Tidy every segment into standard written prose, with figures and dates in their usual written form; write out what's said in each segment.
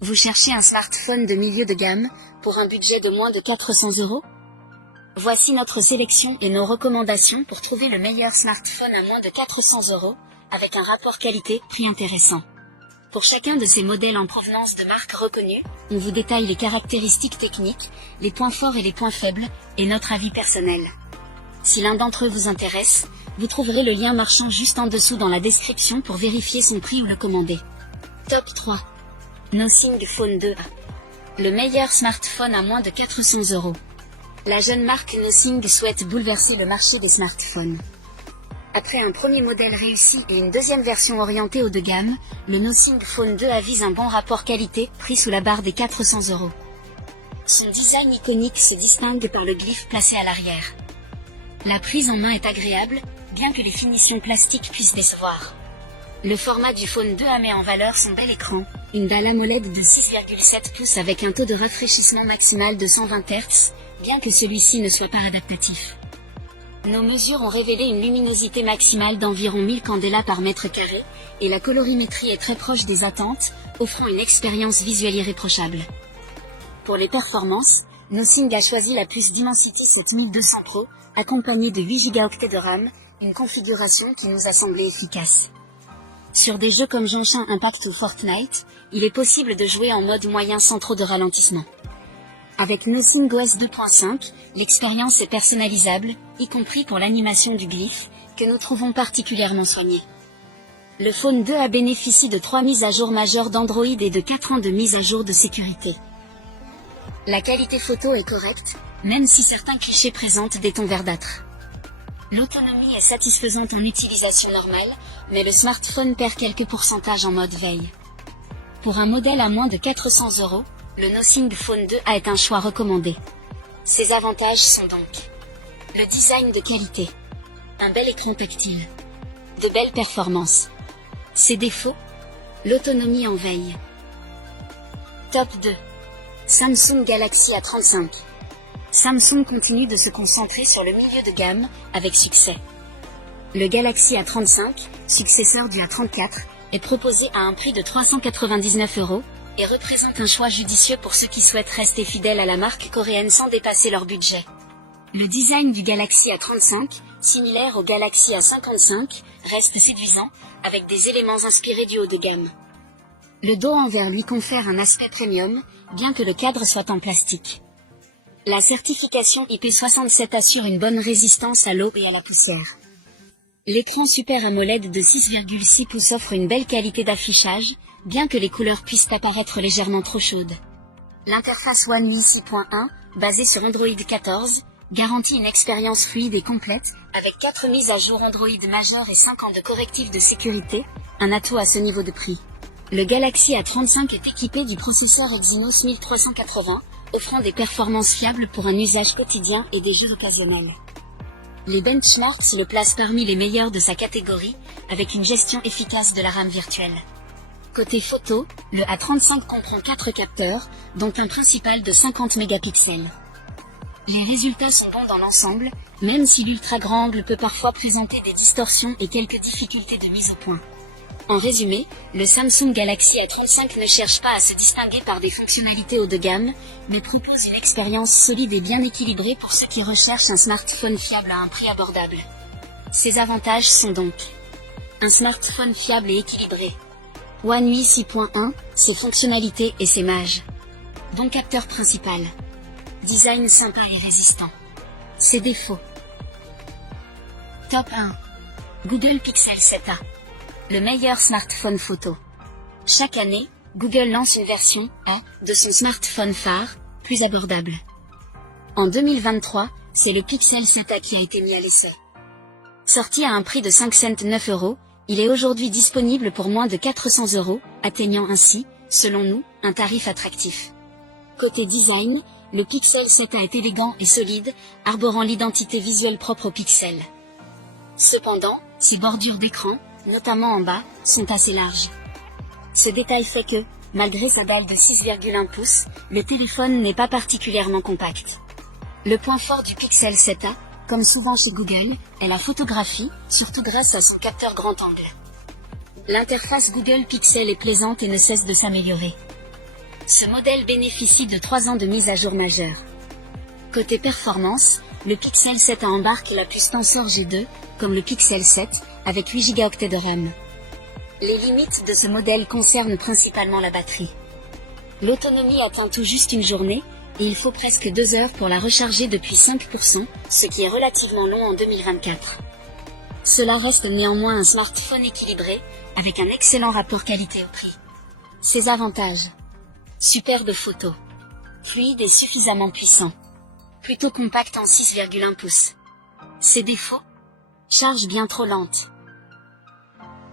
Vous cherchez un smartphone de milieu de gamme, pour un budget de moins de 400 €? Voici notre sélection et nos recommandations pour trouver le meilleur smartphone à moins de 400 €, avec un rapport qualité-prix intéressant. Pour chacun de ces modèles en provenance de marques reconnues, on vous détaille les caractéristiques techniques, les points forts et les points faibles, et notre avis personnel. Si l'un d'entre eux vous intéresse, vous trouverez le lien marchand juste en dessous dans la description pour vérifier son prix ou le commander. Top 3. Nothing Phone 2a. Le meilleur smartphone à moins de 400 €. La jeune marque Nothing souhaite bouleverser le marché des smartphones. Après un premier modèle réussi et une deuxième version orientée haut de gamme, le Nothing Phone 2a vise un bon rapport qualité-prix sous la barre des 400 €. Son design iconique se distingue par le glyphe placé à l'arrière. La prise en main est agréable, bien que les finitions plastiques puissent décevoir. Le format du Phone 2a met en valeur son bel écran, une dalle AMOLED de 6,7 pouces avec un taux de rafraîchissement maximal de 120 Hz, bien que celui-ci ne soit pas adaptatif. Nos mesures ont révélé une luminosité maximale d'environ 1000 candela par mètre carré, et la colorimétrie est très proche des attentes, offrant une expérience visuelle irréprochable. Pour les performances, Nothing a choisi la puce Dimensity 7200 Pro, accompagnée de 8 Go de RAM, une configuration qui nous a semblé efficace. Sur des jeux comme Genshin Impact ou Fortnite, il est possible de jouer en mode moyen sans trop de ralentissement. Avec Nothing OS 2.5, l'expérience est personnalisable, y compris pour l'animation du glyphe, que nous trouvons particulièrement soignée. Le Phone 2a bénéficie de 3 mises à jour majeures d'Android et de 4 ans de mise à jour de sécurité. La qualité photo est correcte, même si certains clichés présentent des tons verdâtres. L'autonomie est satisfaisante en utilisation normale, mais le smartphone perd quelques pourcentages en mode veille. Pour un modèle à moins de 400 €, le Nothing Phone 2a est un choix recommandé. Ses avantages sont donc le design de qualité, un bel écran tactile, de belles performances. Ses défauts, l'autonomie en veille. Top 2. Samsung Galaxy A35. Samsung continue de se concentrer sur le milieu de gamme, avec succès. Le Galaxy A35, successeur du A34, est proposé à un prix de 399 € et représente un choix judicieux pour ceux qui souhaitent rester fidèles à la marque coréenne sans dépasser leur budget. Le design du Galaxy A35, similaire au Galaxy A55, reste séduisant, avec des éléments inspirés du haut de gamme. Le dos en verre lui confère un aspect premium, bien que le cadre soit en plastique. La certification IP67 assure une bonne résistance à l'eau et à la poussière. L'écran Super AMOLED de 6,6 pouces offre une belle qualité d'affichage, bien que les couleurs puissent apparaître légèrement trop chaudes. L'interface One UI 6.1, basée sur Android 14, garantit une expérience fluide et complète, avec 4 mises à jour Android majeures et 5 ans de correctifs de sécurité, un atout à ce niveau de prix. Le Galaxy A35 est équipé du processeur Exynos 1380, offrant des performances fiables pour un usage quotidien et des jeux occasionnels. Les benchmarks le placent parmi les meilleurs de sa catégorie, avec une gestion efficace de la RAM virtuelle. Côté photo, le A35 comprend 4 capteurs, dont un principal de 50 mégapixels. Les résultats sont bons dans l'ensemble, même si l'ultra grand angle peut parfois présenter des distorsions et quelques difficultés de mise au point. En résumé, le Samsung Galaxy A35 ne cherche pas à se distinguer par des fonctionnalités haut de gamme, mais propose une expérience solide et bien équilibrée pour ceux qui recherchent un smartphone fiable à un prix abordable. Ses avantages sont donc un smartphone fiable et équilibré. One UI 6.1, ses fonctionnalités et ses mages. Bon capteur principal. Design sympa et résistant. Ses défauts. Top 1. Google Pixel 7a. Le meilleur smartphone photo. Chaque année, Google lance une version A de son smartphone phare, plus abordable. En 2023, c'est le Pixel 7a qui a été mis à l'essai. Sorti à un prix de 509 €, il est aujourd'hui disponible pour moins de 400 €, atteignant ainsi, selon nous, un tarif attractif. Côté design, le Pixel 7a est élégant et solide, arborant l'identité visuelle propre au Pixel. Cependant, ses bordures d'écran, notamment en bas, sont assez larges. Ce détail fait que, malgré sa dalle de 6,1 pouces, le téléphone n'est pas particulièrement compact. Le point fort du Pixel 7a, comme souvent chez Google, est la photographie, surtout grâce à son capteur grand angle. L'interface Google Pixel est plaisante et ne cesse de s'améliorer. Ce modèle bénéficie de 3 ans de mise à jour majeure. Côté performance, le Pixel 7 embarque la puce Tensor G2, comme le Pixel 7, avec 8 Go de RAM. Les limites de ce modèle concernent principalement la batterie. L'autonomie atteint tout juste une journée, et il faut presque 2 heures pour la recharger depuis 5%, ce qui est relativement long en 2024. Cela reste néanmoins un smartphone équilibré, avec un excellent rapport qualité-prix. Ses avantages: superbe photo, fluide et suffisamment puissant, plutôt compact en 6,1 pouces. Ses défauts: charge bien trop lente.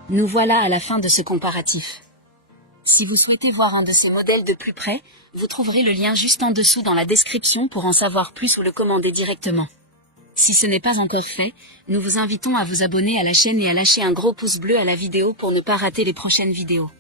Nous voilà à la fin de ce comparatif. Si vous souhaitez voir un de ces modèles de plus près, vous trouverez le lien juste en dessous dans la description pour en savoir plus ou le commander directement. Si ce n'est pas encore fait, nous vous invitons à vous abonner à la chaîne et à lâcher un gros pouce bleu à la vidéo pour ne pas rater les prochaines vidéos.